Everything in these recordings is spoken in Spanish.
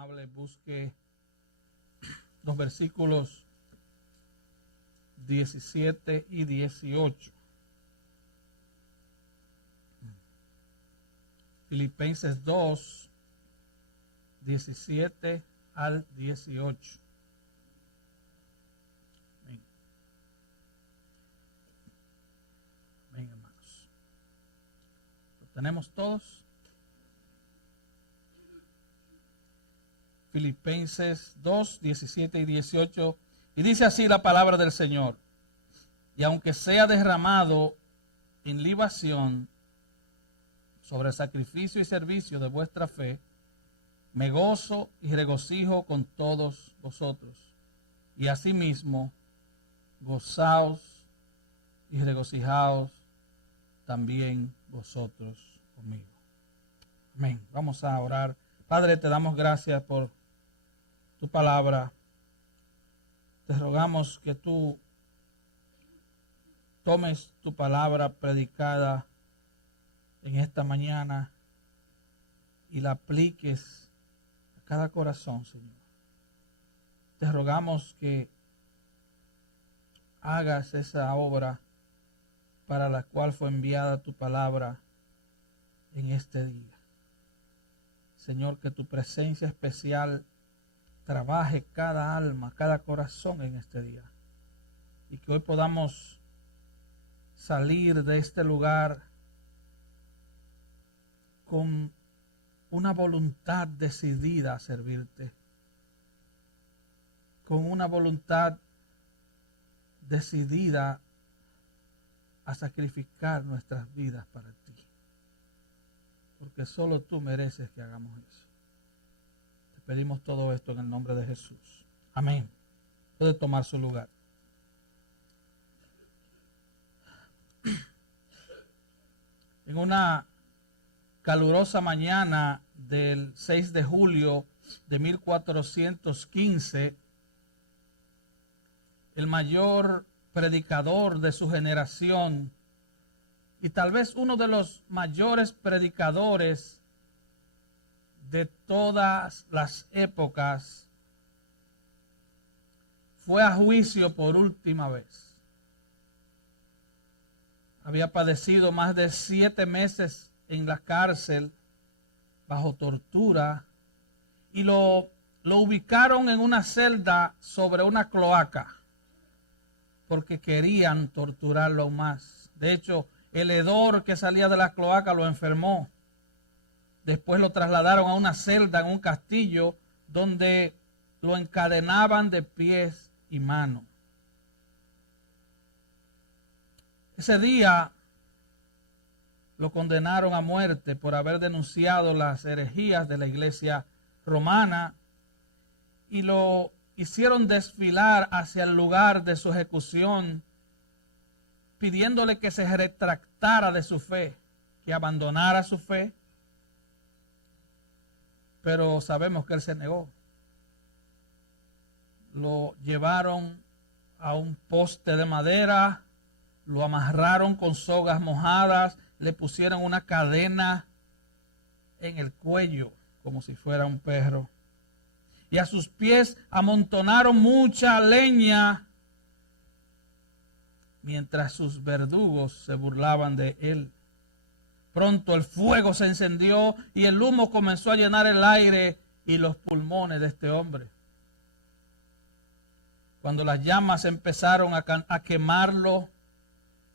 amable busque los versículos 17 y 18. Filipenses 2, 17 al 18. Amén. Amén, hermanos. ¿Lo tenemos todos? Filipenses 2, 17 y 18. Y dice así la palabra del Señor. Y aunque sea derramado en libación sobre el sacrificio y servicio de vuestra fe, me gozo y regocijo con todos vosotros. Y asimismo, gozaos y regocijaos también vosotros conmigo. Amén. Vamos a orar. Padre, te damos gracias por tu palabra. Te rogamos que tú tomes tu palabra predicada en esta mañana y la apliques a cada corazón, Señor. Te rogamos que hagas esa obra para la cual fue enviada tu palabra en este día. Señor, que tu presencia especial trabaje cada alma, cada corazón en este día. Y que hoy podamos salir de este lugar con una voluntad decidida a servirte. Con una voluntad decidida a sacrificar nuestras vidas para ti. Porque solo tú mereces que hagamos eso. Te pedimos todo esto en el nombre de Jesús. Amén. Puede tomar su lugar. En una calurosa mañana del 6 de julio de 1415, el mayor predicador de su generación y tal vez uno de los mayores predicadores de todas las épocas, fue a juicio por última vez. Había padecido más de 7 meses en la cárcel bajo tortura y lo ubicaron en una celda sobre una cloaca porque querían torturarlo aún más. De hecho, el hedor que salía de la cloaca lo enfermó. Después lo trasladaron a una celda en un castillo donde lo encadenaban de pies y manos. Ese día lo condenaron a muerte por haber denunciado las herejías de la iglesia romana y lo hicieron desfilar hacia el lugar de su ejecución, pidiéndole que se retractara de su fe, que abandonara su fe. Pero sabemos que él se negó. Lo llevaron a un poste de madera, lo amarraron con sogas mojadas, le pusieron una cadena en el cuello como si fuera un perro. Y a sus pies amontonaron mucha leña mientras sus verdugos se burlaban de él. Pronto el fuego se encendió y el humo comenzó a llenar el aire y los pulmones de este hombre. Cuando las llamas empezaron a quemarlo,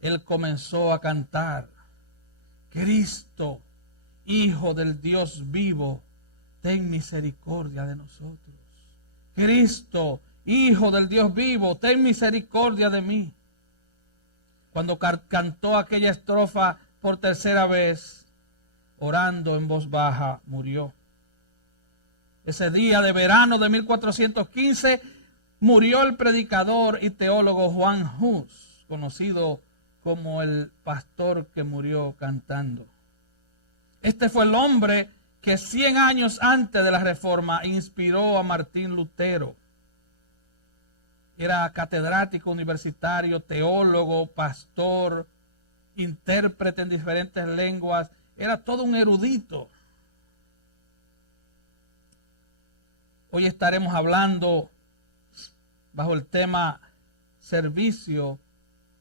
él comenzó a cantar: Cristo, Hijo del Dios vivo, ten misericordia de nosotros. Cristo, Hijo del Dios vivo, ten misericordia de mí. Cuando cantó aquella estrofa por tercera vez, orando en voz baja, murió. Ese día de verano de 1415, murió el predicador y teólogo Juan Hus, conocido como el pastor que murió cantando. Este fue el hombre que 100 años antes de la Reforma inspiró a Martín Lutero. Era catedrático universitario, teólogo, pastor, intérprete en diferentes lenguas. Era todo un erudito. Hoy estaremos hablando bajo el tema servicio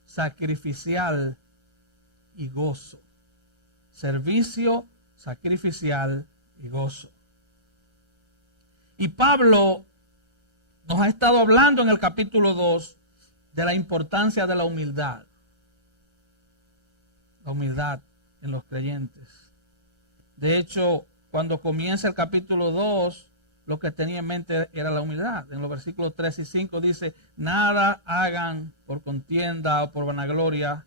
sacrificial y gozo. Servicio sacrificial y gozo. Y Pablo nos ha estado hablando en el capítulo 2 de la importancia de la humildad. La humildad en los creyentes. De hecho, cuando comienza el capítulo 2, lo que tenía en mente era la humildad. En los versículos 3 y 5 dice, nada hagan por contienda o por vanagloria,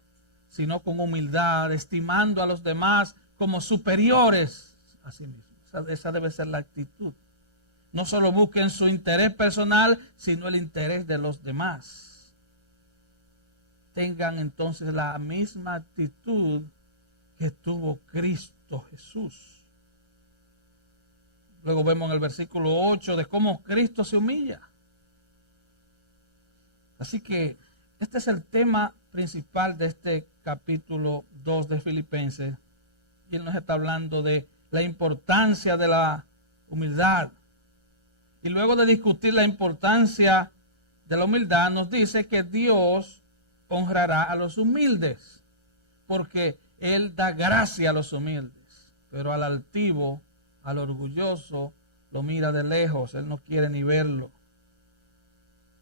sino con humildad, estimando a los demás como superiores a sí mismos. Esa debe ser la actitud. No solo busquen su interés personal, sino el interés de los demás. Tengan entonces la misma actitud que tuvo Cristo Jesús. Luego vemos en el versículo 8 de cómo Cristo se humilla. Así que este es el tema principal de este capítulo 2 de Filipenses. Y él nos está hablando de la importancia de la humildad. Y luego de discutir la importancia de la humildad, nos dice que Dios honrará a los humildes, porque Él da gracia a los humildes, pero al altivo, al orgulloso, lo mira de lejos, Él no quiere ni verlo.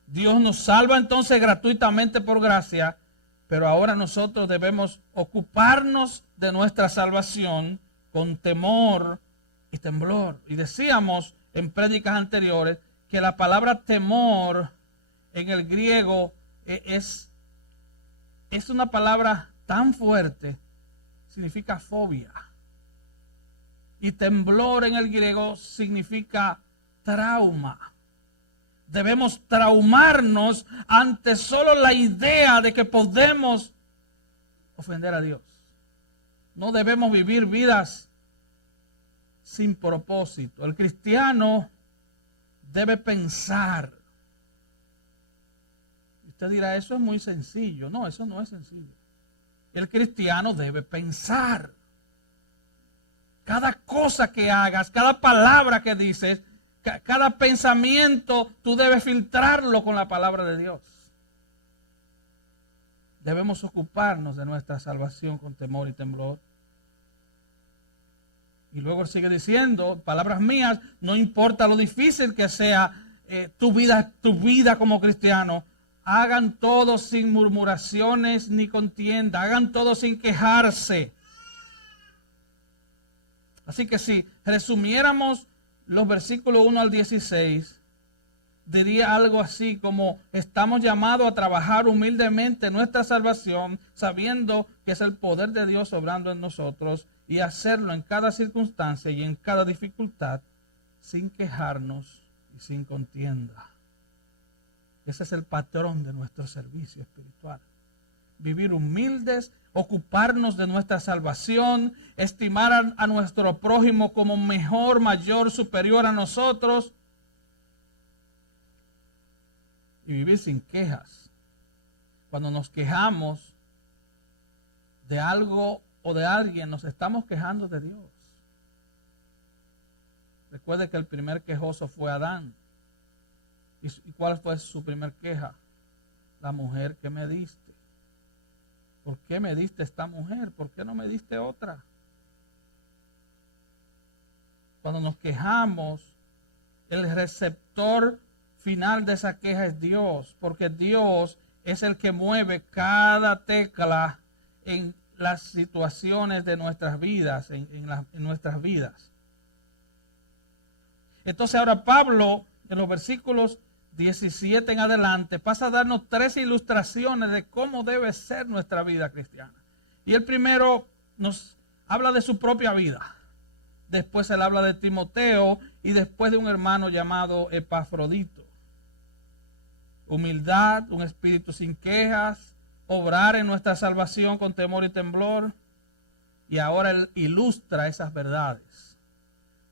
Dios nos salva entonces gratuitamente por gracia, pero ahora nosotros debemos ocuparnos de nuestra salvación con temor y temblor. Y decíamos en prédicas anteriores que la palabra temor en el griego es una palabra tan fuerte, significa fobia. Y temblor en el griego significa trauma. Debemos traumarnos ante solo la idea de que podemos ofender a Dios. No debemos vivir vidas sin propósito. El cristiano debe pensar. Usted dirá, eso es muy sencillo. No, eso no es sencillo. El cristiano debe pensar. Cada cosa que hagas, cada palabra que dices, cada pensamiento, tú debes filtrarlo con la palabra de Dios. Debemos ocuparnos de nuestra salvación con temor y temblor. Y luego sigue diciendo, palabras mías, no importa lo difícil que sea tu vida como cristiano, hagan todo sin murmuraciones ni contienda, hagan todo sin quejarse. Así que si resumiéramos los versículos 1 al 16, diría algo así como, estamos llamados a trabajar humildemente nuestra salvación, sabiendo que es el poder de Dios obrando en nosotros, y hacerlo en cada circunstancia y en cada dificultad, sin quejarnos y sin contienda. Ese es el patrón de nuestro servicio espiritual. Vivir humildes, ocuparnos de nuestra salvación, estimar a nuestro prójimo como mejor, mayor, superior a nosotros, y vivir sin quejas. Cuando nos quejamos de algo o de alguien, nos estamos quejando de Dios. Recuerde que el primer quejoso fue Adán. ¿Y cuál fue su primer queja? La mujer que me diste. ¿Por qué me diste esta mujer? ¿Por qué no me diste otra? Cuando nos quejamos, el receptor final de esa queja es Dios, porque Dios es el que mueve cada tecla en las situaciones de nuestras vidas, en nuestras vidas. Entonces ahora Pablo, en los versículos 17 en adelante, pasa a darnos 3 ilustraciones de cómo debe ser nuestra vida cristiana. Y el primero nos habla de su propia vida. Después él habla de Timoteo y después de un hermano llamado Epafrodito. Humildad, un espíritu sin quejas, obrar en nuestra salvación con temor y temblor. Y ahora él ilustra esas verdades.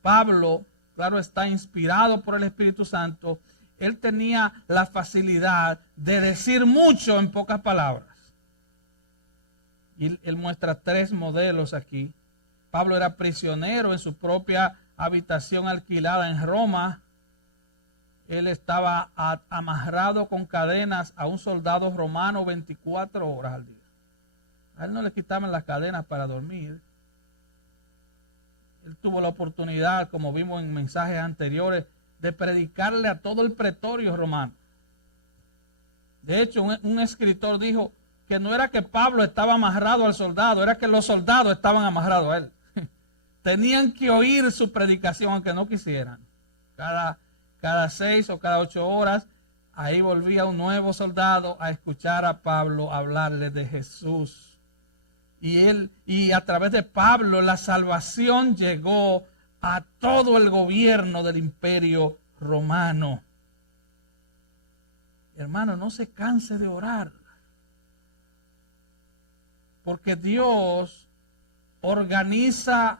Pablo, claro, está inspirado por el Espíritu Santo. Él tenía la facilidad de decir mucho en pocas palabras. Y él muestra 3 modelos aquí. Pablo era prisionero en su propia habitación alquilada en Roma. él estaba amarrado con cadenas a un soldado romano 24 horas al día. A él no le quitaban las cadenas para dormir. Él tuvo la oportunidad, como vimos en mensajes anteriores, de predicarle a todo el pretorio romano. De hecho, un escritor dijo que no era que Pablo estaba amarrado al soldado, era que los soldados estaban amarrados a él. Tenían que oír su predicación aunque no quisieran. Cada 6 o cada 8 horas, ahí volvía un nuevo soldado a escuchar a Pablo hablarle de Jesús. Y a través de Pablo la salvación llegó a todo el gobierno del imperio romano. Hermano, no se canse de orar, porque Dios organiza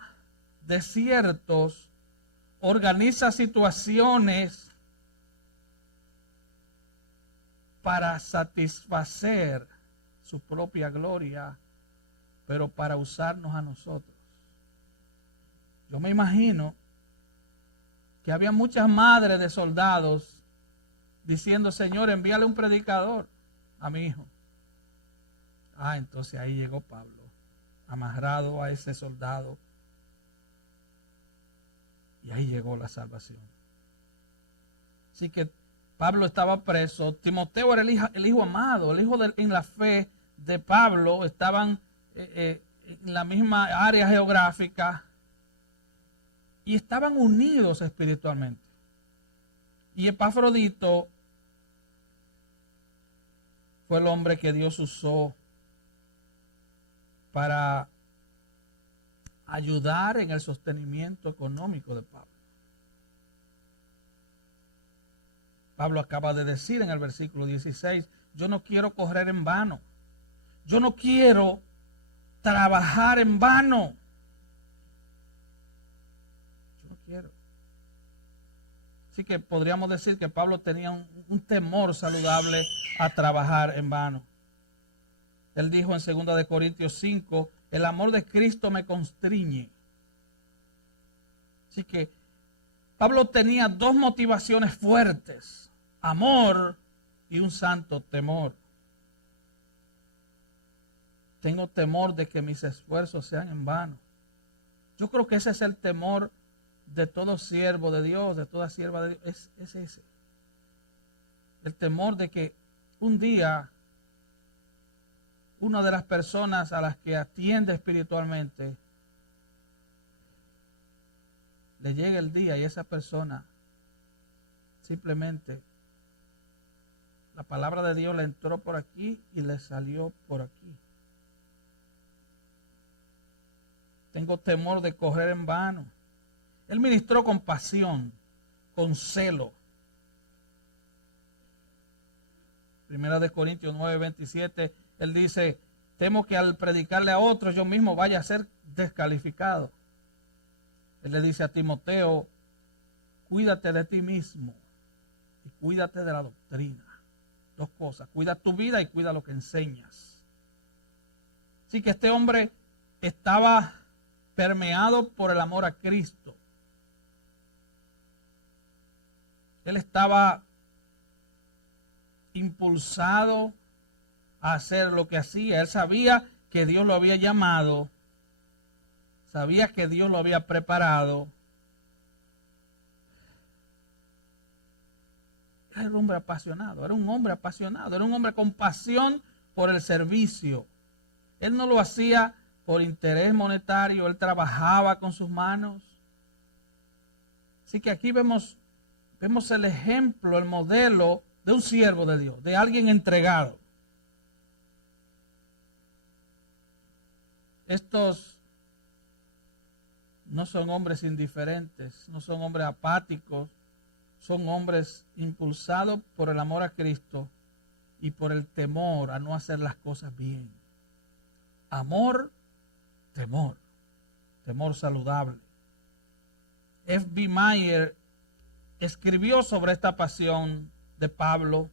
desiertos, organiza situaciones para satisfacer su propia gloria, pero para usarnos a nosotros. Yo me imagino que había muchas madres de soldados diciendo: Señor, envíale un predicador a mi hijo. Entonces ahí llegó Pablo, amarrado a ese soldado, y ahí llegó la salvación. Así que Pablo estaba preso. Timoteo era el hijo amado, el hijo en la fe de Pablo. Estaban en la misma área geográfica y estaban unidos espiritualmente. Y Epafrodito fue el hombre que Dios usó para ayudar en el sostenimiento económico de Pablo. Pablo acaba de decir en el versículo 16: yo no quiero correr en vano. Yo no quiero trabajar en vano. Yo no quiero. Así que podríamos decir que Pablo tenía un temor saludable a trabajar en vano. Él dijo en 2 de Corintios 5, el amor de Cristo me constriñe. Así que Pablo tenía dos motivaciones fuertes: amor y un santo temor. Tengo temor de que mis esfuerzos sean en vano. Yo creo que ese es el temor de todo siervo de Dios, de toda sierva de Dios. Es ese. El temor de que un día una de las personas a las que atiende espiritualmente le llegue el día y esa persona simplemente, la palabra de Dios le entró por aquí y le salió por aquí. Tengo temor de correr en vano. Él ministró con pasión, con celo. 1 de Corintios 9:27, él dice: temo que al predicarle a otros yo mismo vaya a ser descalificado. Él le dice a Timoteo: cuídate de ti mismo y cuídate de la doctrina. Dos cosas: cuida tu vida y cuida lo que enseñas. Así que este hombre estaba permeado por el amor a Cristo. Él estaba impulsado a hacer lo que hacía. Él sabía que Dios lo había llamado, sabía que Dios lo había preparado. Era un hombre apasionado, era un hombre con pasión por el servicio. Él no lo hacía por interés monetario, él trabajaba con sus manos. Así que aquí vemos el ejemplo, el modelo de un siervo de Dios, de alguien entregado. Estos no son hombres indiferentes, no son hombres apáticos, son hombres impulsados por el amor a Cristo y por el temor a no hacer las cosas bien. Amor, temor saludable. F.B. Meyer escribió sobre esta pasión de Pablo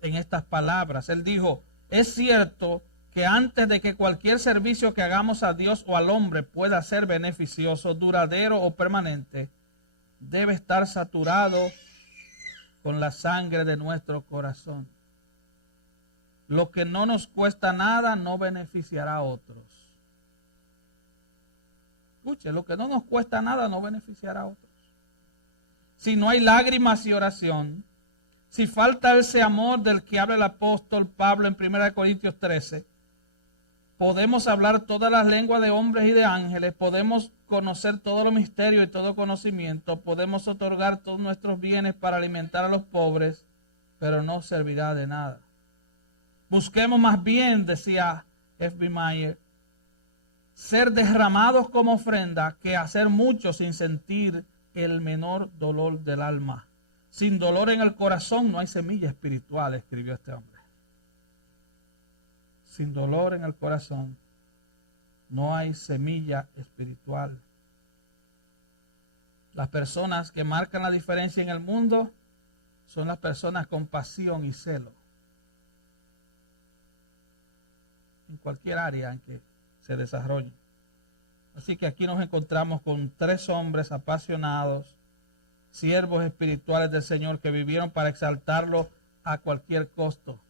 en estas palabras. Él dijo: es cierto que antes de que cualquier servicio que hagamos a Dios o al hombre pueda ser beneficioso, duradero o permanente, debe estar saturado con la sangre de nuestro corazón. Lo que no nos cuesta nada no beneficiará a otros. Escuche, lo que no nos cuesta nada no beneficiará a otros. Si no hay lágrimas y oración, si falta ese amor del que habla el apóstol Pablo en 1 Corintios 13, podemos hablar todas las lenguas de hombres y de ángeles, podemos conocer todos los misterios y todo conocimiento, podemos otorgar todos nuestros bienes para alimentar a los pobres, pero no servirá de nada. Busquemos más bien, decía F.B. Meyer, ser derramados como ofrenda que hacer mucho sin sentir el menor dolor del alma. Sin dolor en el corazón no hay semilla espiritual, escribió este hombre. Sin dolor en el corazón no hay semilla espiritual. Las personas que marcan la diferencia en el mundo son las personas con pasión y celo. En cualquier área en que se desarrolle. Así que aquí nos encontramos con 3 hombres apasionados, siervos espirituales del Señor que vivieron para exaltarlo a cualquier costo.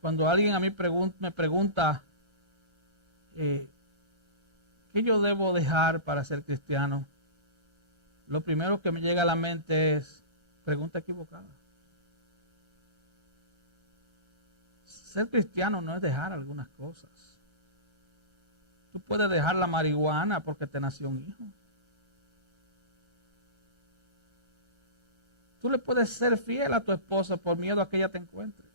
Cuando alguien a mí me pregunta ¿qué yo debo dejar para ser cristiano? Lo primero que me llega a la mente es pregunta equivocada. Ser cristiano no es dejar algunas cosas. Tú puedes dejar la marihuana porque te nació un hijo. Tú le puedes ser fiel a tu esposa por miedo a que ella te encuentre.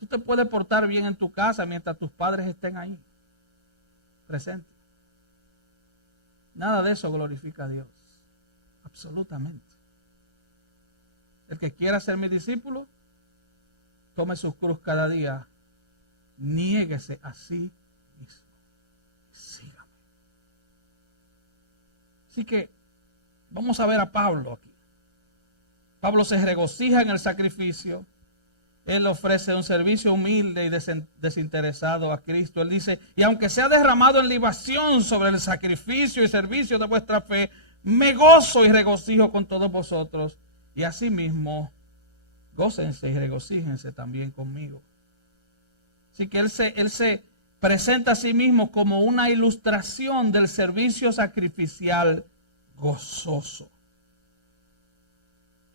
Tú te puedes portar bien en tu casa mientras tus padres estén ahí, presentes. Nada de eso glorifica a Dios. Absolutamente. El que quiera ser mi discípulo, tome su cruz cada día. Niéguese a sí mismo. Sígame. Así que vamos a ver a Pablo aquí. Pablo se regocija en el sacrificio. Él ofrece un servicio humilde y desinteresado a Cristo. Él dice, y aunque sea derramado en libación sobre el sacrificio y servicio de vuestra fe, me gozo y regocijo con todos vosotros. Y asimismo, gócense y regocíjense también conmigo. Así que él se presenta a sí mismo como una ilustración del servicio sacrificial gozoso.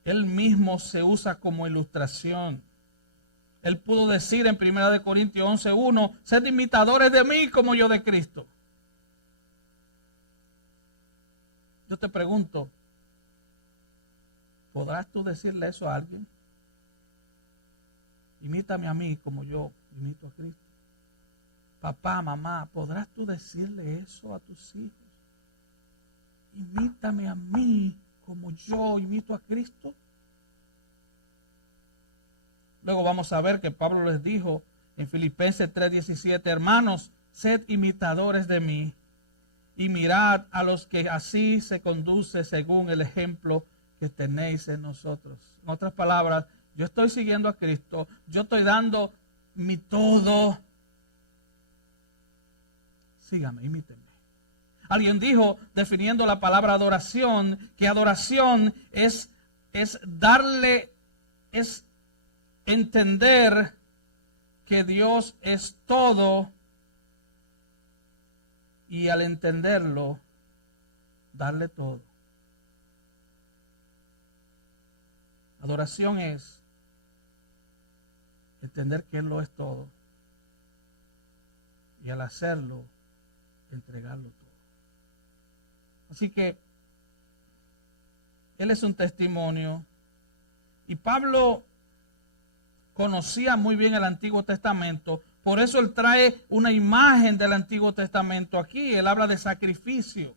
Él mismo se usa como ilustración. Él pudo decir en 1 Corintios 11:1, sed imitadores de mí como yo de Cristo. Yo te pregunto, ¿podrás tú decirle eso a alguien? Imítame a mí como yo imito a Cristo. Papá, mamá, ¿podrás tú decirle eso a tus hijos? Imítame a mí como yo imito a Cristo. Luego vamos a ver que Pablo les dijo en Filipenses 3:17, hermanos, sed imitadores de mí y mirad a los que así se conduce según el ejemplo que tenéis en nosotros. En otras palabras, yo estoy siguiendo a Cristo, yo estoy dando mi todo. Sígame, imítenme. Alguien dijo, definiendo la palabra adoración, que adoración es entender que Dios es todo y al entenderlo, darle todo. Adoración es entender que Él lo es todo y al hacerlo, entregarlo todo. Así que Él es un testimonio y Pablo conocía muy bien el Antiguo Testamento, por eso él trae una imagen del Antiguo Testamento aquí. Él habla de sacrificio.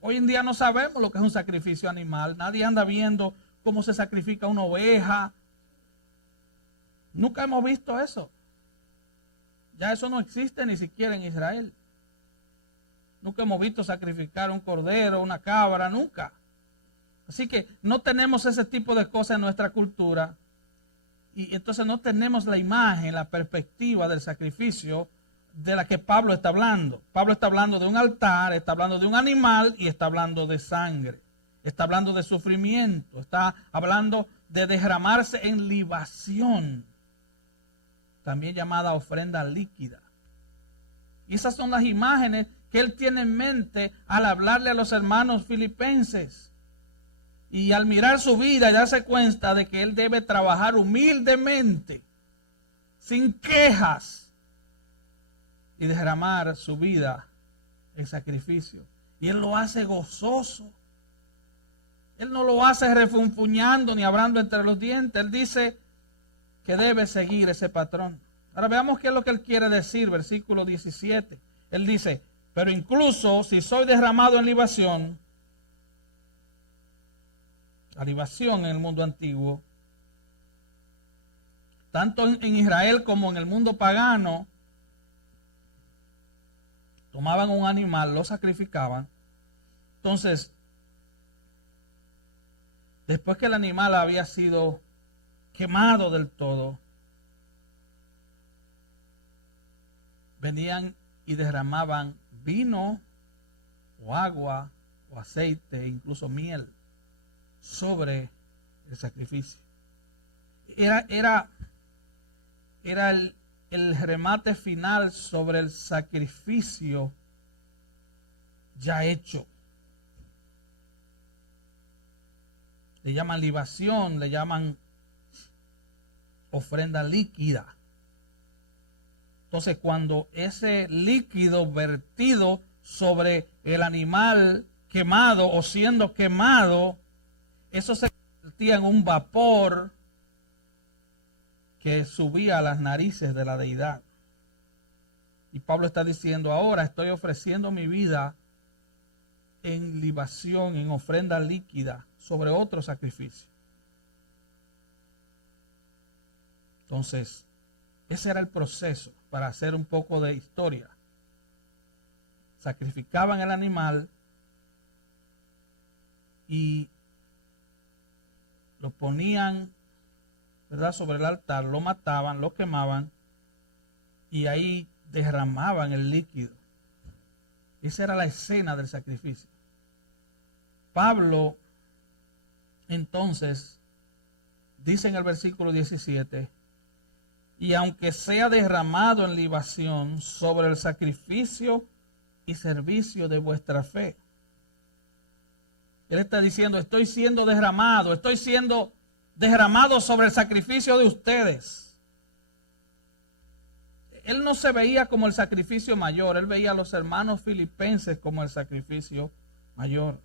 Hoy en día no sabemos lo que es un sacrificio animal. Nadie anda viendo cómo se sacrifica una oveja. Nunca hemos visto eso. Ya eso no existe ni siquiera en Israel. Nunca hemos visto sacrificar un cordero, una cabra, nunca. Así que no tenemos ese tipo de cosas en nuestra cultura. Y entonces no tenemos la imagen, la perspectiva del sacrificio de la que Pablo está hablando. Pablo está hablando de un altar, está hablando de un animal y está hablando de sangre. Está hablando de sufrimiento. Está hablando de derramarse en libación, también llamada ofrenda líquida. Y esas son las imágenes que él tiene en mente al hablarle a los hermanos filipenses. Y al mirar su vida y darse cuenta de que él debe trabajar humildemente, sin quejas, y derramar su vida en sacrificio. Y él lo hace gozoso. Él no lo hace refunfuñando ni hablando entre los dientes. Él dice que debe seguir ese patrón. Ahora veamos qué es lo que él quiere decir, versículo 17. Él dice, pero incluso si soy derramado en libación, la libación en el mundo antiguo, tanto en Israel como en el mundo pagano, tomaban un animal, lo sacrificaban. Entonces, después que el animal había sido quemado del todo, venían y derramaban vino o agua o aceite, incluso miel, sobre el sacrificio. Era el remate final sobre el sacrificio ya hecho. Le llaman libación, le llaman ofrenda líquida. Entonces, cuando ese líquido vertido sobre el animal quemado o siendo quemado, eso se convertía en un vapor que subía a las narices de la deidad. Y Pablo está diciendo, ahora estoy ofreciendo mi vida en libación, en ofrenda líquida, sobre otro sacrificio. Entonces, ese era el proceso para hacer un poco de historia. Sacrificaban el animal y lo ponían, ¿verdad?, sobre el altar, lo mataban, lo quemaban y ahí derramaban el líquido. Esa era la escena del sacrificio. Pablo, entonces, dice en el versículo 17, y aunque sea derramado en libación sobre el sacrificio y servicio de vuestra fe. Él está diciendo, estoy siendo derramado sobre el sacrificio de ustedes. Él no se veía como el sacrificio mayor, él veía a los hermanos filipenses como el sacrificio mayor.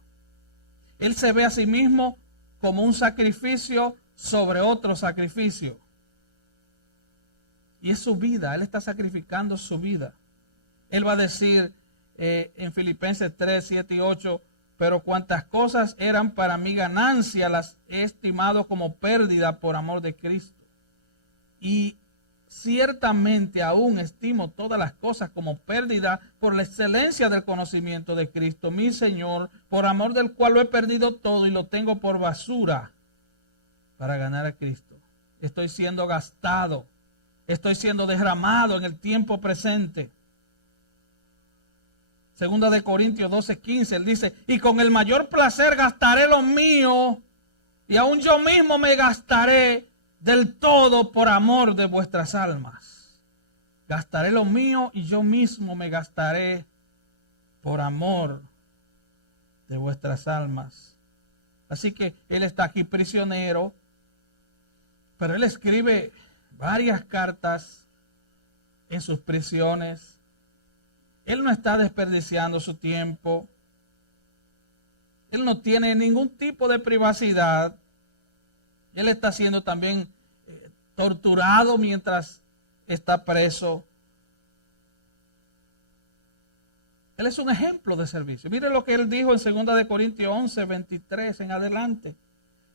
Él se ve a sí mismo como un sacrificio sobre otro sacrificio. Y es su vida, él está sacrificando su vida. Él va a decir en Filipenses 3, 7 y 8, pero cuantas cosas eran para mi ganancia, las he estimado como pérdida por amor de Cristo. Y ciertamente aún estimo todas las cosas como pérdida por la excelencia del conocimiento de Cristo, mi Señor, por amor del cual lo he perdido todo y lo tengo por basura para ganar a Cristo. Estoy siendo gastado, estoy siendo derramado en el tiempo presente. Segunda de Corintios 12:15, él dice, y con el mayor placer gastaré lo mío, y aún yo mismo me gastaré del todo por amor de vuestras almas. Gastaré lo mío y yo mismo me gastaré por amor de vuestras almas. Así que él está aquí prisionero, pero él escribe varias cartas en sus prisiones. Él no está desperdiciando su tiempo. Él no tiene ningún tipo de privacidad. Él está siendo también torturado mientras está preso. Él es un ejemplo de servicio. Mire lo que él dijo en 2 de Corintios 11, 23 en adelante.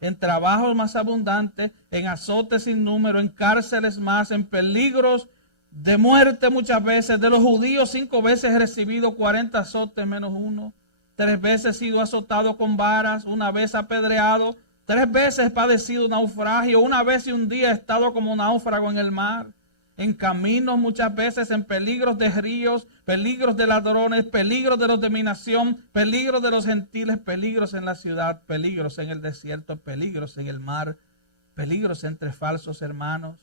En trabajos más abundantes, en azotes sin número, en cárceles más, en peligros de muerte muchas veces. De los judíos 5 veces he recibido 40 azotes menos uno. 3 veces he sido azotado con varas, 1 vez apedreado, 3 veces he padecido naufragio, 1 vez y un día he estado como náufrago en el mar. en caminos muchas veces, en peligros de ríos, peligros de ladrones, peligros de los de mi nación, peligros de los gentiles, peligros en la ciudad, peligros en el desierto, peligros en el mar, peligros entre falsos hermanos,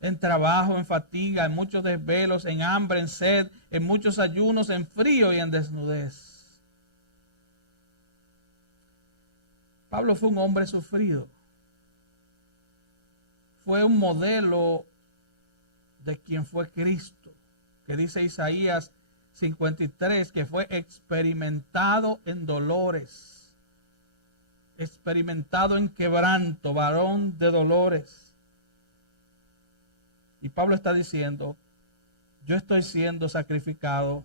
en trabajo, en fatiga, en muchos desvelos, en hambre, en sed, en muchos ayunos, en frío y en desnudez. Pablo fue un hombre sufrido. Fue un modelo de quien fue Cristo, que dice Isaías 53, que fue experimentado en dolores, experimentado en quebranto, varón de dolores. Y Pablo está diciendo, yo estoy siendo sacrificado,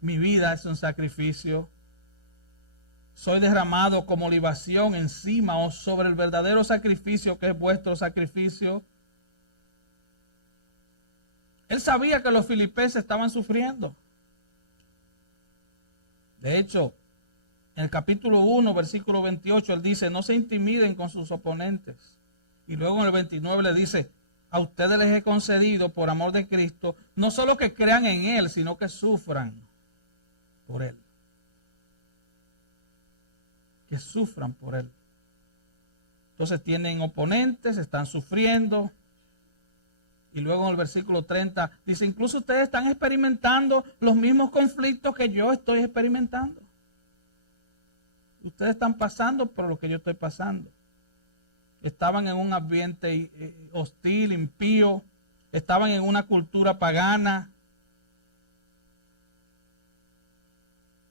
mi vida es un sacrificio, soy derramado como libación encima o sobre el verdadero sacrificio que es vuestro sacrificio. Él sabía que los filipenses estaban sufriendo. De hecho, en el capítulo 1, versículo 28, él dice, no se intimiden con sus oponentes. Y luego en el 29 le dice, a ustedes les he concedido por amor de Cristo, no solo que crean en Él, sino que sufran por Él. Que sufran por Él. Entonces tienen oponentes, están sufriendo. Y luego en el versículo 30 dice, incluso ustedes están experimentando los mismos conflictos que yo estoy experimentando. Ustedes están pasando por lo que yo estoy pasando. Estaban en un ambiente hostil, impío. Estaban en una cultura pagana.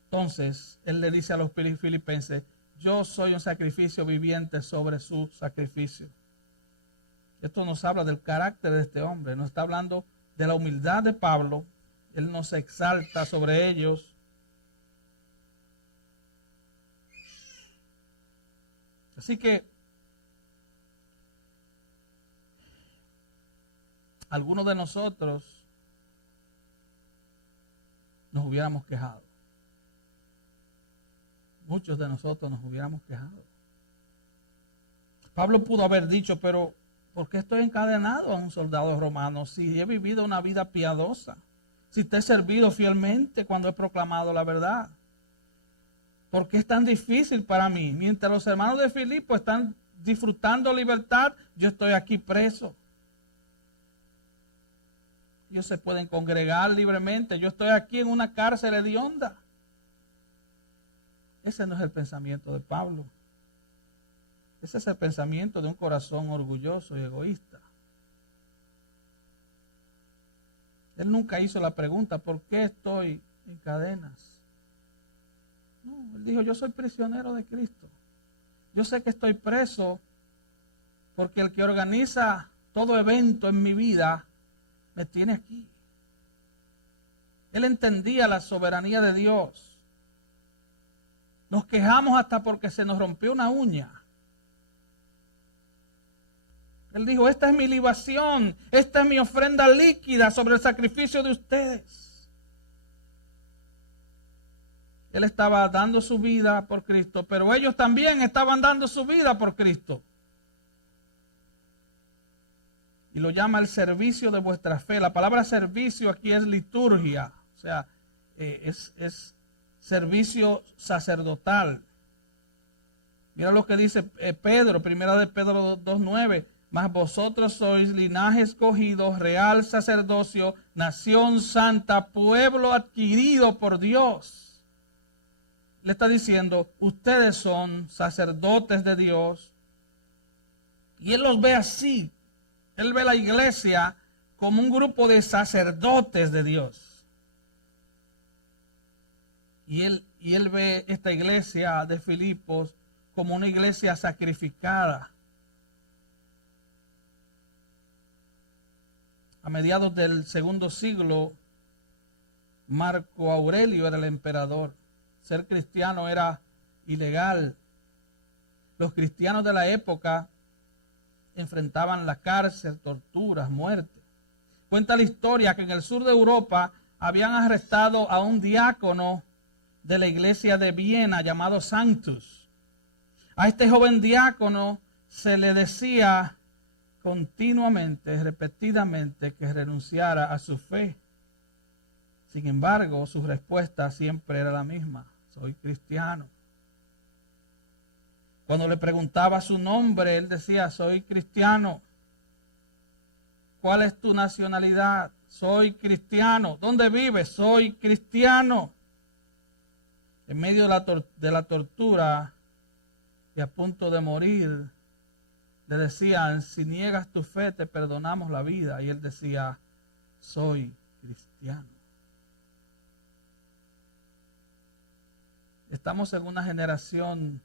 Entonces, él le dice a los filipenses, yo soy un sacrificio viviente sobre su sacrificio. Esto nos habla del carácter de este hombre. Nos está hablando de la humildad de Pablo. Él no se exalta sobre ellos. Así que algunos de nosotros nos hubiéramos quejado. Muchos de nosotros nos hubiéramos quejado. Pablo pudo haber dicho, pero ¿por qué estoy encadenado a un soldado romano si he vivido una vida piadosa? Si te he servido fielmente cuando he proclamado la verdad. ¿Por qué es tan difícil para mí? Mientras los hermanos de Filipo están disfrutando libertad, yo estoy aquí preso. Ellos se pueden congregar libremente. Yo estoy aquí en una cárcel hedionda. Ese no es el pensamiento de Pablo. Ese es el pensamiento de un corazón orgulloso y egoísta. Él nunca hizo la pregunta, ¿por qué estoy en cadenas? No, él dijo, yo soy prisionero de Cristo. Yo sé que estoy preso porque el que organiza todo evento en mi vida me tiene aquí. Él entendía la soberanía de Dios. Nos quejamos hasta porque se nos rompió una uña. Él dijo, esta es mi libación, esta es mi ofrenda líquida sobre el sacrificio de ustedes. Él estaba dando su vida por Cristo, pero ellos también estaban dando su vida por Cristo. Y lo llama el servicio de vuestra fe. La palabra servicio aquí es liturgia, o sea, es servicio sacerdotal. Mira lo que dice Pedro, primera de Pedro 2:9. Mas vosotros sois linaje escogido, real sacerdocio, nación santa, pueblo adquirido por Dios. Le está diciendo, ustedes son sacerdotes de Dios. Y él los ve así. Él ve la iglesia como un grupo de sacerdotes de Dios. Y él ve esta iglesia de Filipos como una iglesia sacrificada. A mediados del segundo siglo, Marco Aurelio era el emperador. Ser cristiano era ilegal. Los cristianos de la época enfrentaban la cárcel, torturas, muerte. Cuenta la historia que en el sur de Europa habían arrestado a un diácono de la iglesia de Viena llamado Sanctus. A este joven diácono se le decía continuamente, repetidamente, que renunciara a su fe. Sin embargo, su respuesta siempre era la misma: soy cristiano. Cuando le preguntaba su nombre, él decía: soy cristiano. ¿Cuál es tu nacionalidad? Soy cristiano. ¿Dónde vives? Soy cristiano. En medio de la tortura y a punto de morir, le decían: si niegas tu fe, te perdonamos la vida. Y él decía: soy cristiano. Estamos en una generación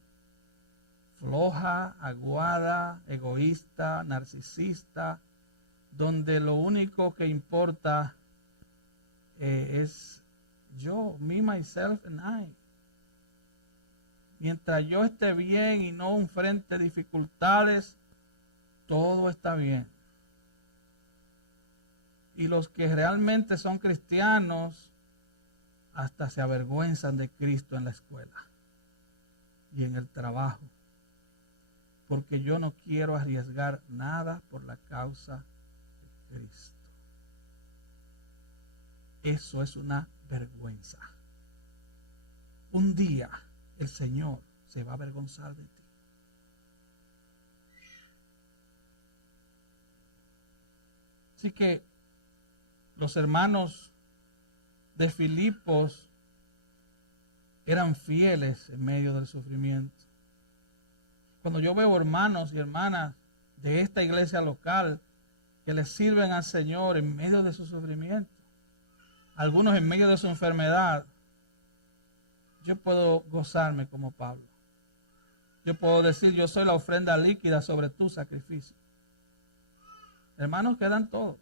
floja, aguada, egoísta, narcisista, donde lo único que importa es yo, me, myself and I. Mientras yo esté bien y no enfrente dificultades, todo está bien. Y los que realmente son cristianos hasta se avergüenzan de Cristo en la escuela y en el trabajo, porque yo no quiero arriesgar nada por la causa de Cristo. Eso es una vergüenza. Un día el Señor se va a avergonzar de ti. Así que los hermanos de Filipos eran fieles en medio del sufrimiento. Cuando yo veo hermanos y hermanas de esta iglesia local que le sirven al Señor en medio de su sufrimiento, algunos en medio de su enfermedad, yo puedo gozarme como Pablo. Yo puedo decir: yo soy la ofrenda líquida sobre tu sacrificio. Hermanos, quedan todos.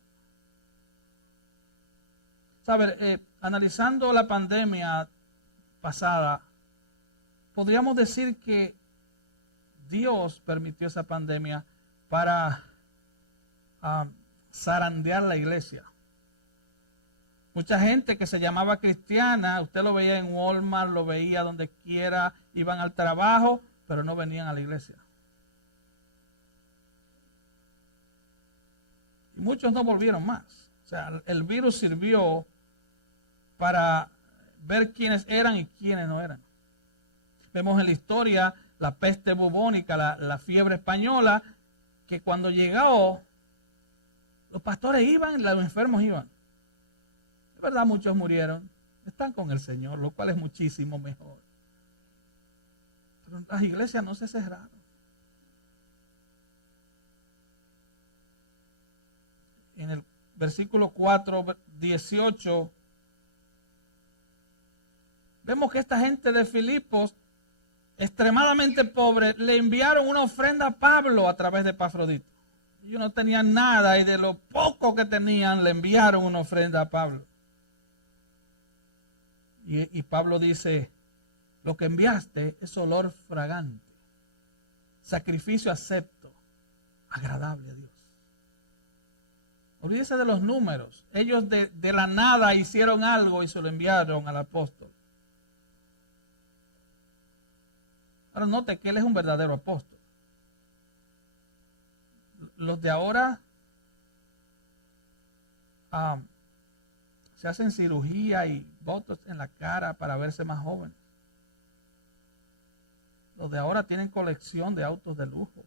¿Sabe? Analizando la pandemia pasada, podríamos decir que Dios permitió esa pandemia para zarandear la iglesia. Mucha gente que se llamaba cristiana, usted lo veía en Walmart, lo veía donde quiera, iban al trabajo, pero no venían a la iglesia. Y muchos no volvieron más. O sea, el virus sirvió para ver quiénes eran y quiénes no eran. Vemos en la historia la peste bubónica, la fiebre española, que cuando llegó, los pastores iban, los enfermos iban. De verdad, muchos murieron, están con el Señor, lo cual es muchísimo mejor. Pero las iglesias no se cerraron. En el versículo 4, 18, vemos que esta gente de Filipos, extremadamente pobre, le enviaron una ofrenda a Pablo a través de Epafrodito. Ellos no tenían nada y de lo poco que tenían le enviaron una ofrenda a Pablo. Y Pablo dice: lo que enviaste es olor fragante, sacrificio acepto, agradable a Dios. Olvídese de los números. Ellos de la nada hicieron algo y se lo enviaron al apóstol. Ahora note que él es un verdadero apóstol. Los de ahora se hacen cirugía y botox en la cara para verse más jóvenes. Los de ahora tienen colección de autos de lujo.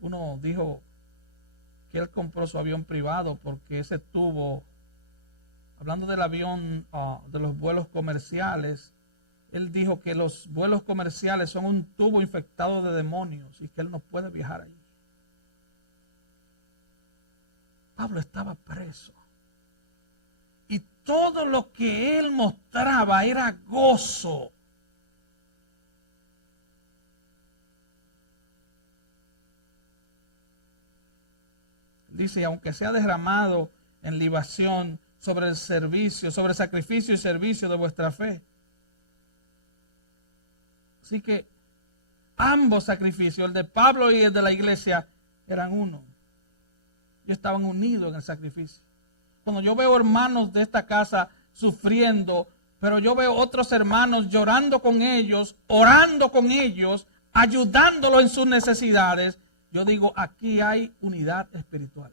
Uno dijo que él compró su avión privado porque ese tubo, hablando del avión, de los vuelos comerciales, él dijo que los vuelos comerciales son un tubo infectado de demonios y que él no puede viajar allí. Pablo estaba preso. Y todo lo que él mostraba era gozo. Dice: aunque sea derramado en libación sobre el servicio, sobre el sacrificio y servicio de vuestra fe. Así que ambos sacrificios, el de Pablo y el de la iglesia, eran uno. Y estaban unidos en el sacrificio. Cuando yo veo hermanos de esta casa sufriendo, pero yo veo otros hermanos llorando con ellos, orando con ellos, ayudándolo en sus necesidades, yo digo, aquí hay unidad espiritual.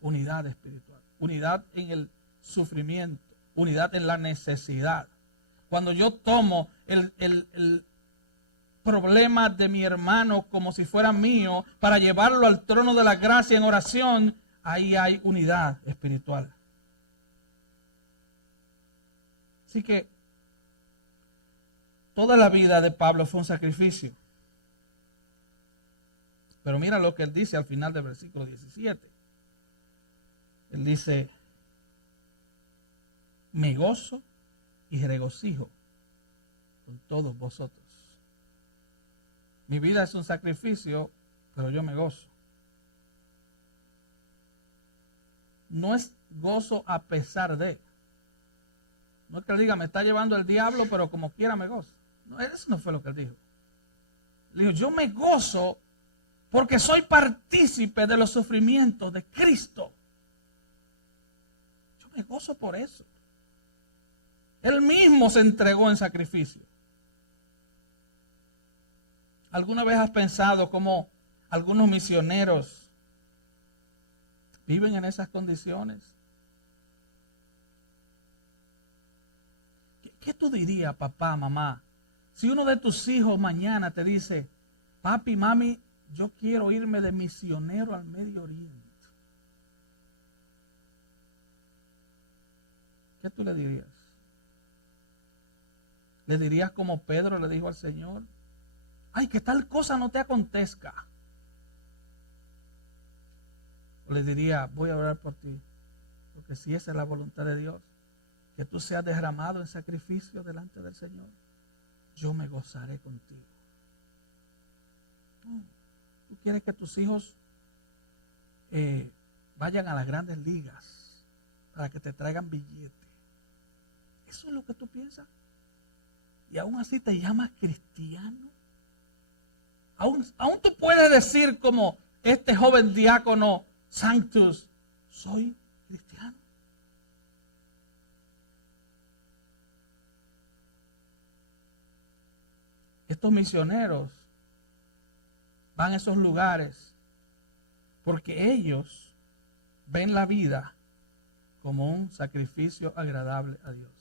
Unidad espiritual. Unidad en el sufrimiento. Unidad en la necesidad. Cuando yo tomo el problema de mi hermano como si fuera mío para llevarlo al trono de la gracia en oración, ahí hay unidad espiritual. Así que toda la vida de Pablo fue un sacrificio. Pero mira lo que él dice al final del versículo 17. Él dice, me gozo y regocijo con todos vosotros. Mi vida es un sacrificio, pero yo me gozo. No es gozo a pesar de. No es que él diga, me está llevando el diablo, pero como quiera me gozo. No, eso no fue lo que él dijo. Él dijo, yo me gozo porque soy partícipe de los sufrimientos de Cristo. Yo me gozo por eso. Él mismo se entregó en sacrificio. ¿Alguna vez has pensado cómo algunos misioneros viven en esas condiciones? ¿Qué tú dirías, papá, mamá, si uno de tus hijos mañana te dice, papi, mami, yo quiero irme de misionero al Medio Oriente? ¿Qué tú le dirías? ¿Le dirías como Pedro le dijo al Señor? Ay, que tal cosa no te acontezca. O le diría, voy a orar por ti, porque si esa es la voluntad de Dios, que tú seas derramado en sacrificio delante del Señor, yo me gozaré contigo. Tú quieres que tus hijos vayan a las grandes ligas para que te traigan billetes. ¿Eso es lo que tú piensas? Y aún así te llamas cristiano. Aún tú puedes decir como este joven diácono Sanctus, soy cristiano. Estos misioneros van a esos lugares porque ellos ven la vida como un sacrificio agradable a Dios.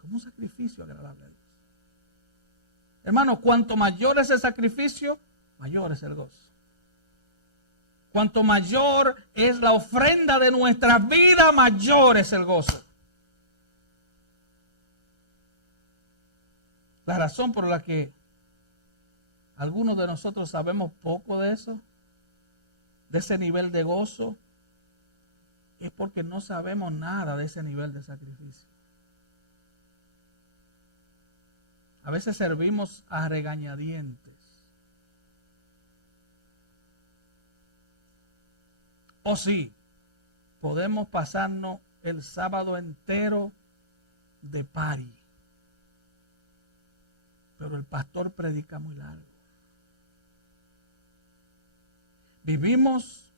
Como un sacrificio agradable a Dios. Hermano, cuanto mayor es el sacrificio, mayor es el gozo. Cuanto mayor es la ofrenda de nuestra vida, mayor es el gozo. La razón por la que algunos de nosotros sabemos poco de eso, de ese nivel de gozo, es porque no sabemos nada de ese nivel de sacrificio. A veces servimos a regañadientes. O sí, podemos pasarnos el sábado entero de party. Pero el pastor predica muy largo. Vivimos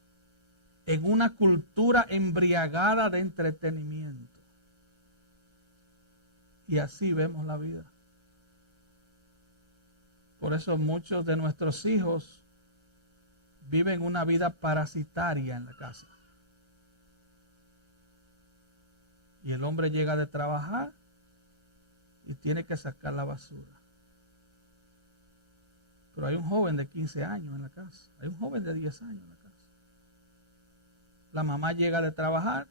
en una cultura embriagada de entretenimiento. Y así vemos la vida. Por eso muchos de nuestros hijos viven una vida parasitaria en la casa. Y el hombre llega de trabajar y tiene que sacar la basura. Pero hay un joven de 15 años en la casa. Hay un joven de 10 años en la casa. La mamá llega de trabajar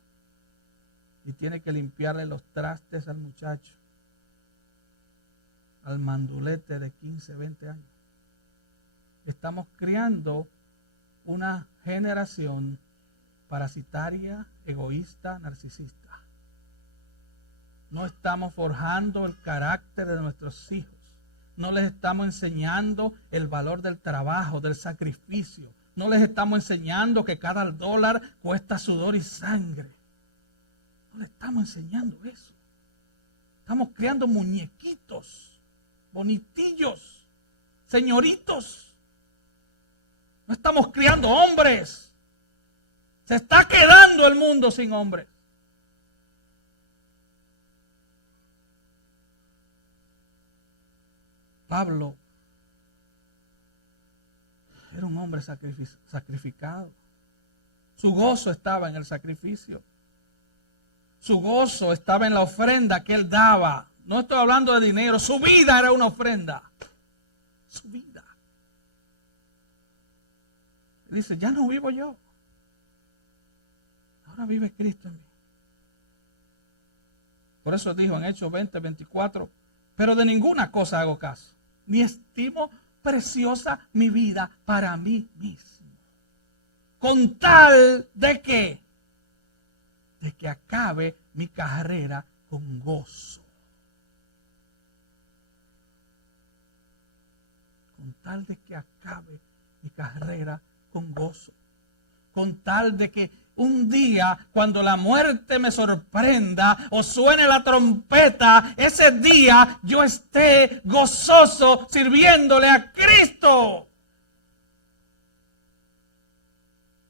y tiene que limpiarle los trastes al muchacho, al mandulete de 15, 20 años. Estamos criando una generación parasitaria, egoísta, narcisista. No estamos forjando el carácter de nuestros hijos. No les estamos enseñando el valor del trabajo, del sacrificio. No les estamos enseñando que cada dólar cuesta sudor y sangre. No les estamos enseñando eso. Estamos creando muñequitos, bonitillos, señoritos. No estamos criando hombres. Se está quedando el mundo sin hombres. Pablo era un hombre sacrificado. Su gozo estaba en el sacrificio. Su gozo estaba en la ofrenda que él daba. No estoy hablando de dinero. Su vida era una ofrenda. Su vida. Dice, ya no vivo yo. Ahora vive Cristo en mí. Por eso dijo en Hechos 20:24, pero de ninguna cosa hago caso, ni estimo preciosa mi vida para mí mismo. Con tal de que acabe mi carrera con gozo. Con tal de que acabe mi carrera con gozo. Con tal de que un día, cuando la muerte me sorprenda o suene la trompeta, ese día yo esté gozoso sirviéndole a Cristo.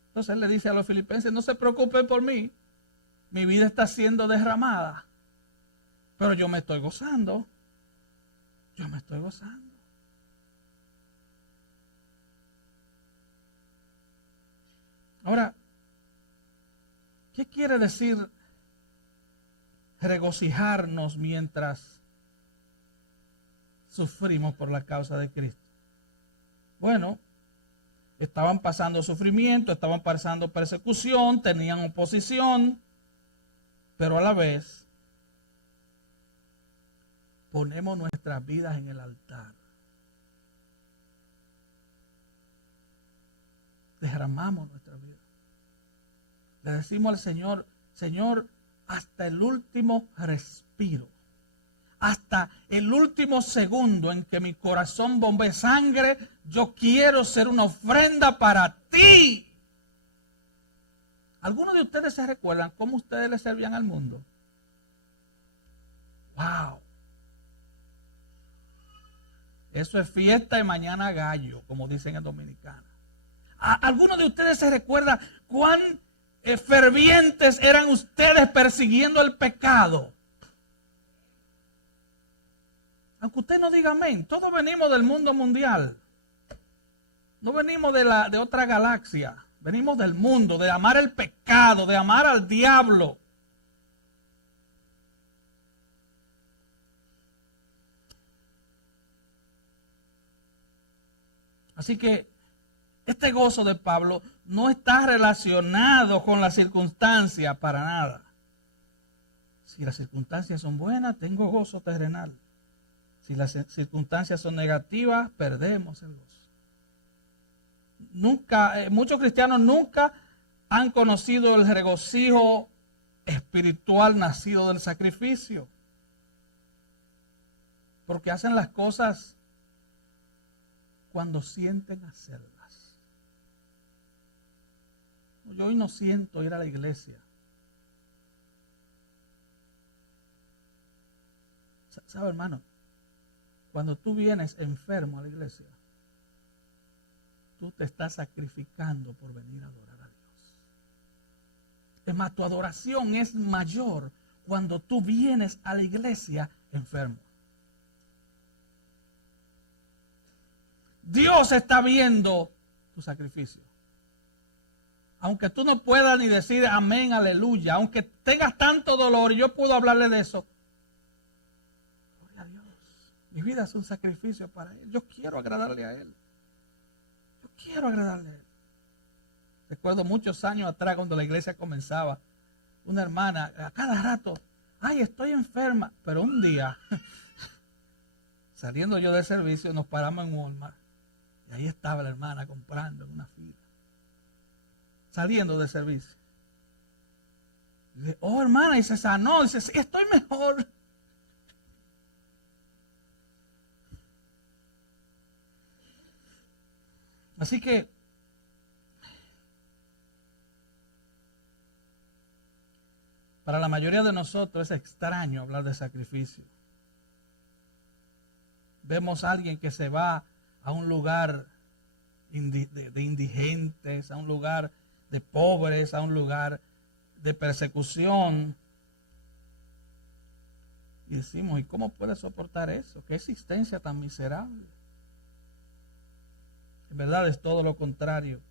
Entonces él le dice a los filipenses, no se preocupen por mí, mi vida está siendo derramada, pero yo me estoy gozando, yo me estoy gozando. Ahora, ¿qué quiere decir regocijarnos mientras sufrimos por la causa de Cristo? Bueno, estaban pasando sufrimiento, estaban pasando persecución, tenían oposición, pero a la vez ponemos nuestras vidas en el altar. Derramamos nuestra vida. Le decimos al Señor, Señor, hasta el último respiro, hasta el último segundo en que mi corazón bombee sangre, yo quiero ser una ofrenda para ti. ¿Algunos de ustedes se recuerdan cómo ustedes le servían al mundo? ¡Wow! Eso es fiesta y mañana gallo, como dicen en dominicana. ¿Algunos de ustedes se recuerdan cuán fervientes eran ustedes persiguiendo el pecado? Aunque usted no diga amén, todos venimos del mundo mundial. No venimos de otra galaxia. Venimos del mundo, de amar el pecado, de amar al diablo. Así que este gozo de Pablo no está relacionado con las circunstancias para nada. Si las circunstancias son buenas, tengo gozo terrenal. Si las circunstancias son negativas, perdemos el gozo. Muchos cristianos nunca han conocido el regocijo espiritual nacido del sacrificio. Porque hacen las cosas cuando sienten hacerlas. Yo hoy no siento ir a la iglesia. ¿Sabe, hermano? Cuando tú vienes enfermo a la iglesia, tú te estás sacrificando por venir a adorar a Dios. Es más, tu adoración es mayor cuando tú vienes a la iglesia enfermo. Dios está viendo tu sacrificio. Aunque tú no puedas ni decir amén, aleluya, aunque tengas tanto dolor, y yo puedo hablarle de eso. Gloria a Dios. Mi vida es un sacrificio para Él. Yo quiero agradarle a Él. Yo quiero agradarle a Él. Recuerdo muchos años atrás cuando la iglesia comenzaba, una hermana a cada rato, ay, estoy enferma. Pero un día, saliendo yo del servicio, nos paramos en Walmart. Y ahí estaba la hermana comprando en una fila. Saliendo del servicio. Y dice, oh, hermana, y se sanó. Dice, sí, estoy mejor. Así que para la mayoría de nosotros es extraño hablar de sacrificio. Vemos a alguien que se va a un lugar de indigentes, a un lugar de pobres, a un lugar de persecución. Y decimos, ¿y cómo puede soportar eso? ¿Qué existencia tan miserable? En verdad es todo lo contrario,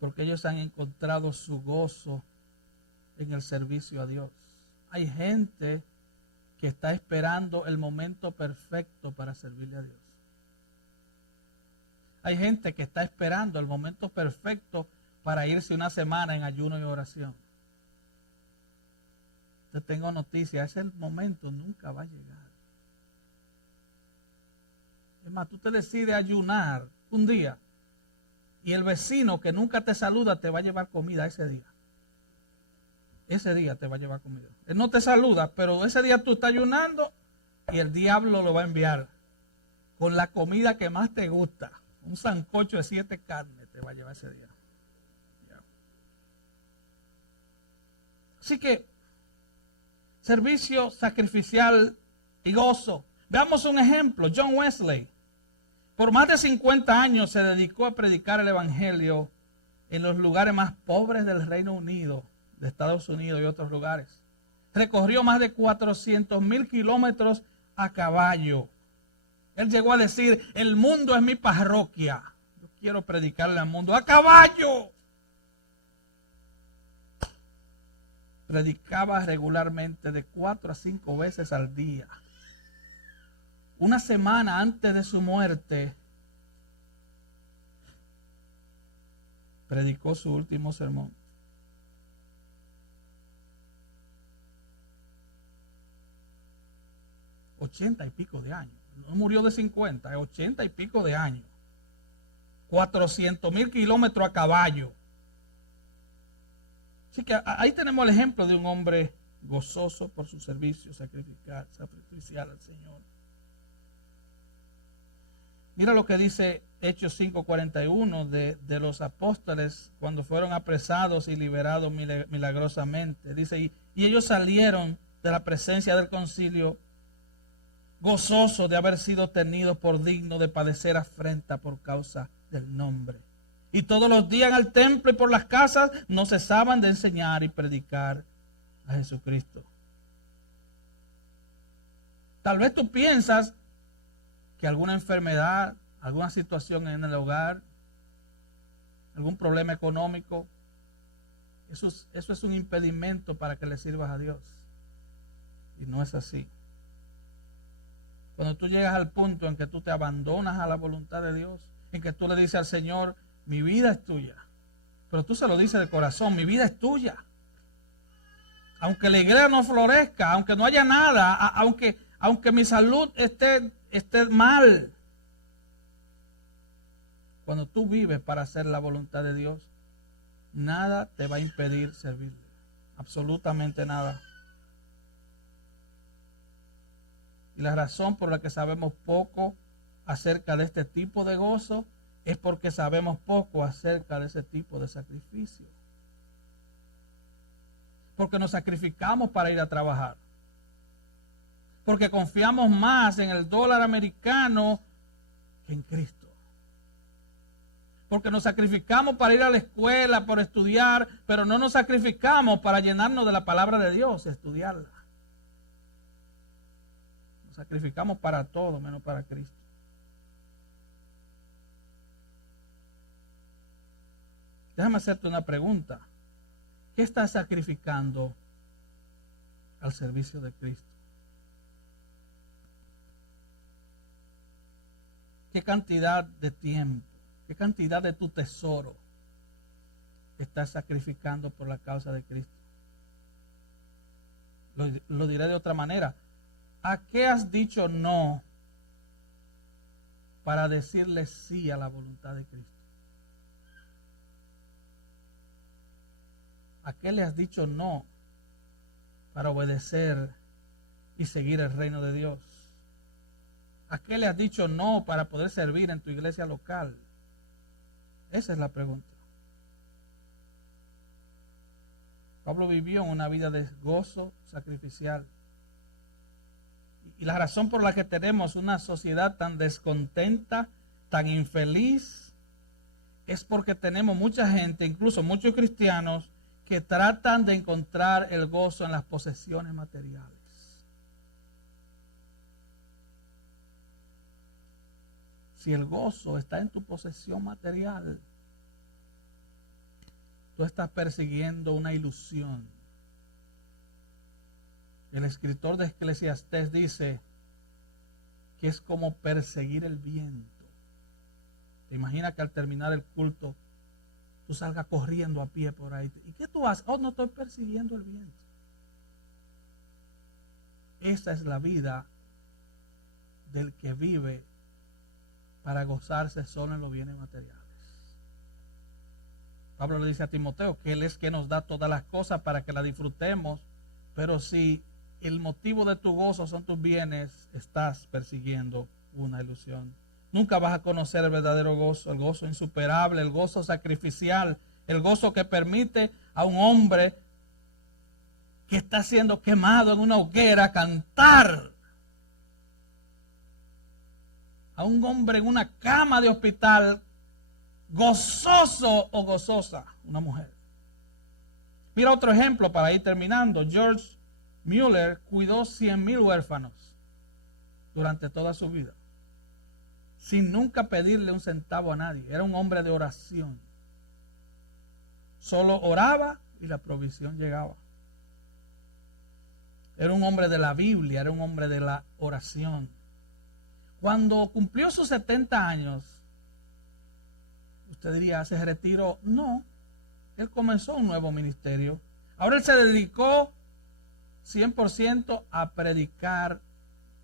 porque ellos han encontrado su gozo en el servicio a Dios. Hay gente que está esperando el momento perfecto para servirle a Dios. Hay gente que está esperando el momento perfecto para irse una semana en ayuno y oración. Te tengo noticia, ese momento nunca va a llegar. Es más, tú te decides ayunar un día y el vecino que nunca te saluda te va a llevar comida ese día. Ese día te va a llevar comida. Él no te saluda, pero ese día tú estás ayunando y el diablo lo va a enviar con la comida que más te gusta. Un sancocho de 7 carnes te va a llevar ese día. Así que, servicio sacrificial y gozo. Veamos un ejemplo. John Wesley, por más de 50 años se dedicó a predicar el evangelio en los lugares más pobres del Reino Unido, de Estados Unidos y otros lugares. Recorrió más de 400,000 kilómetros a caballo. Él llegó a decir, el mundo es mi parroquia. Yo quiero predicarle al mundo a caballo. Predicaba regularmente de 4 a 5 veces al día. Una semana antes de su muerte, predicó su último sermón. $80 y pico de años. No murió de 50, es 80 y pico de años. 400,000 kilómetros a caballo. Así que ahí tenemos el ejemplo de un hombre gozoso por su servicio sacrificial al Señor. Mira lo que dice Hechos 5:41 de los apóstoles cuando fueron apresados y liberados milagrosamente. Dice, y ellos salieron de la presencia del concilio gozosos de haber sido tenidos por dignos de padecer afrenta por causa del nombre. Y todos los días en el templo y por las casas no cesaban de enseñar y predicar a Jesucristo. Tal vez tú piensas que alguna enfermedad, alguna situación en el hogar, algún problema económico, eso es un impedimento para que le sirvas a Dios. Y no es así. Cuando tú llegas al punto en que tú te abandonas a la voluntad de Dios, en que tú le dices al Señor, mi vida es tuya. Pero tú se lo dices de corazón, mi vida es tuya. Aunque la iglesia no florezca, aunque no haya nada, aunque mi salud esté mal. Cuando tú vives para hacer la voluntad de Dios, nada te va a impedir servirle. Absolutamente nada. Y la razón por la que sabemos poco acerca de este tipo de gozo es porque sabemos poco acerca de ese tipo de sacrificio. Porque nos sacrificamos para ir a trabajar. Porque confiamos más en el dólar americano que en Cristo. Porque nos sacrificamos para ir a la escuela, para estudiar, pero no nos sacrificamos para llenarnos de la palabra de Dios, estudiarla. Nos sacrificamos para todo menos para Cristo. Déjame hacerte una pregunta. ¿Qué estás sacrificando al servicio de Cristo? ¿Qué cantidad de tiempo, qué cantidad de tu tesoro estás sacrificando por la causa de Cristo? Lo diré de otra manera. ¿A qué has dicho no para decirle sí a la voluntad de Cristo? ¿A qué le has dicho no para obedecer y seguir el reino de Dios? ¿A qué le has dicho no para poder servir en tu iglesia local? Esa es la pregunta. Pablo vivió en una vida de gozo sacrificial. Y la razón por la que tenemos una sociedad tan descontenta, tan infeliz, es porque tenemos mucha gente, incluso muchos cristianos, que tratan de encontrar el gozo en las posesiones materiales. Si el gozo está en tu posesión material, tú estás persiguiendo una ilusión. El escritor de Eclesiastés dice que es como perseguir el viento. Te imaginas que al terminar el culto tú salgas corriendo a pie por ahí. ¿Y qué tú haces? Oh, no, estoy persiguiendo el viento. Esa es la vida del que vive para gozarse solo en los bienes materiales. Pablo le dice a Timoteo que Él es que nos da todas las cosas para que las disfrutemos, pero si el motivo de tu gozo son tus bienes, estás persiguiendo una ilusión. Nunca vas a conocer el verdadero gozo, el gozo insuperable, el gozo sacrificial, el gozo que permite a un hombre que está siendo quemado en una hoguera cantar. A un hombre en una cama de hospital gozoso o gozosa, una mujer. Mira otro ejemplo para ir terminando. George Mueller cuidó 100,000 huérfanos durante toda su vida, sin nunca pedirle un centavo a nadie. Era un hombre de oración. Solo oraba y la provisión llegaba. Era un hombre de la Biblia, era un hombre de la oración. Cuando cumplió sus 70 años, usted diría, ¿se retiró? No, él comenzó un nuevo ministerio. Ahora él se dedicó 100% a predicar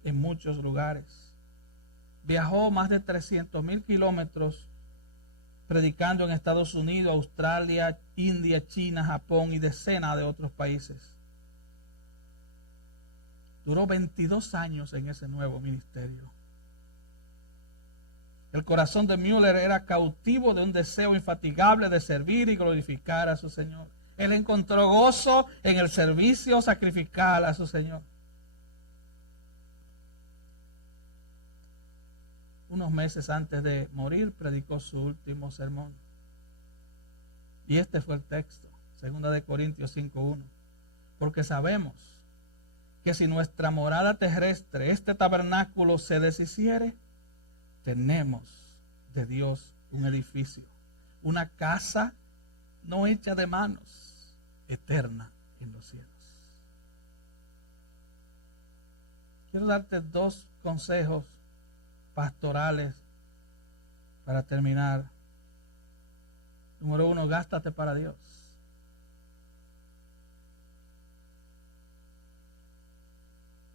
en muchos lugares. Viajó más de 300,000 kilómetros predicando en Estados Unidos, Australia, India, China, Japón y decenas de otros países. Duró 22 años en ese nuevo ministerio. El corazón de Mueller era cautivo de un deseo infatigable de servir y glorificar a su Señor. Él encontró gozo en el servicio sacrificial a su Señor. Unos meses antes de morir, predicó su último sermón. Y este fue el texto, 2 Corintios 5:1. Porque sabemos que si nuestra morada terrestre, este tabernáculo, se deshiciere, tenemos de Dios un edificio, una casa no hecha de manos, eterna en los cielos. Quiero darte 2 consejos pastorales para terminar. Número 1, gástate para Dios.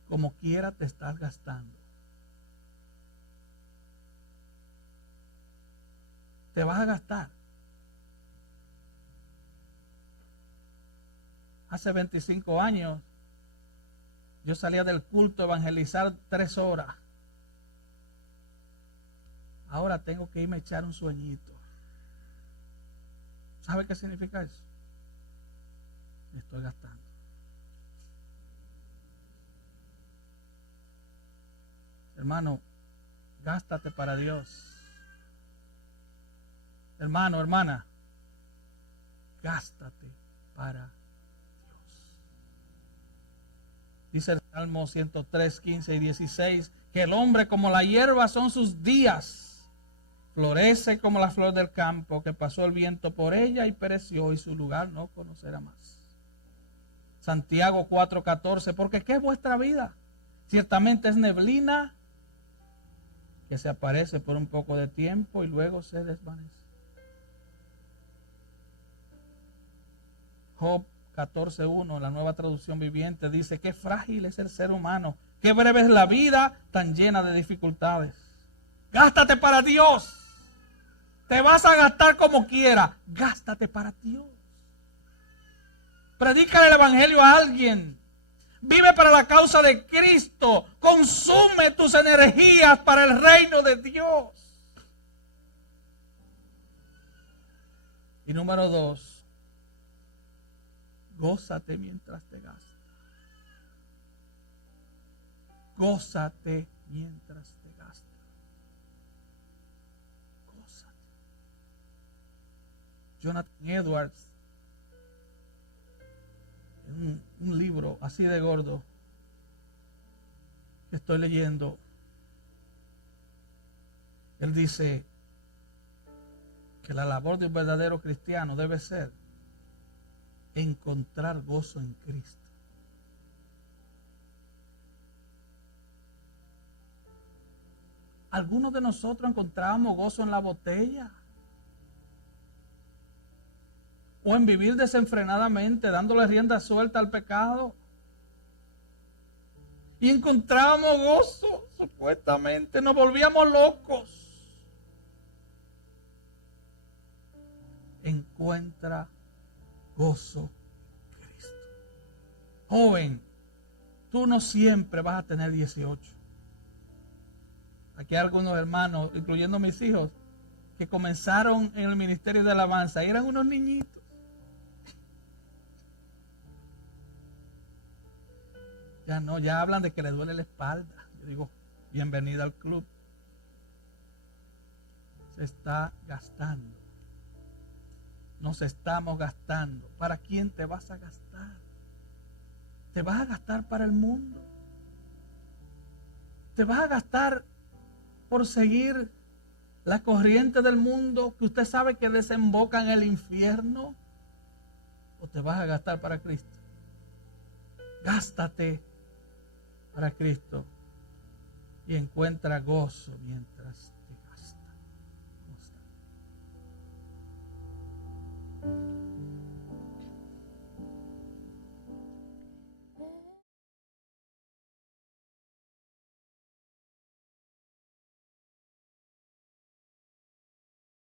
Como quiera te estás gastando. Te vas a gastar. Hace 25 años yo salía del culto a evangelizar 3 horas. Ahora tengo que irme a echar un sueñito. ¿Sabe qué significa eso? Me estoy gastando. Hermano, gástate para Dios. Hermano, hermana, gástate para Dios. Dice el Salmo 103, 15 y 16, que el hombre como la hierba son sus días, florece como la flor del campo, que pasó el viento por ella y pereció, y su lugar no conocerá más. Santiago 4:14, porque ¿qué es vuestra vida? Ciertamente es neblina que se aparece por un poco de tiempo y luego se desvanece. Job 14:1, la Nueva Traducción Viviente, dice: qué frágil es el ser humano, qué breve es la vida tan llena de dificultades. Gástate para Dios. Te vas a gastar como quiera. Gástate para Dios. Predica el evangelio a alguien. Vive para la causa de Cristo. Consume tus energías para el reino de Dios. Y número 2, gózate mientras te gastas. Gózate mientras te gastas. Gózate. Jonathan Edwards, en un libro así de gordo que estoy leyendo, Él dice que la labor de un verdadero cristiano debe ser encontrar gozo en Cristo. Algunos de nosotros encontrábamos gozo en la botella o en vivir desenfrenadamente, dándole rienda suelta al pecado. Y encontrábamos gozo, supuestamente, nos volvíamos locos. Encuentra gozo en Cristo. Joven, tú no siempre vas a tener 18. Aquí hay algunos hermanos, incluyendo mis hijos, que comenzaron en el ministerio de alabanza y eran unos niñitos. Ya no, ya hablan de que les duele la espalda. Yo digo, bienvenida al club. Se está gastando. Nos estamos gastando. ¿Para quién te vas a gastar? ¿Te vas a gastar para el mundo? ¿Te vas a gastar por seguir la corriente del mundo que usted sabe que desemboca en el infierno? ¿O te vas a gastar para Cristo? Gástate para Cristo y encuentra gozo mientras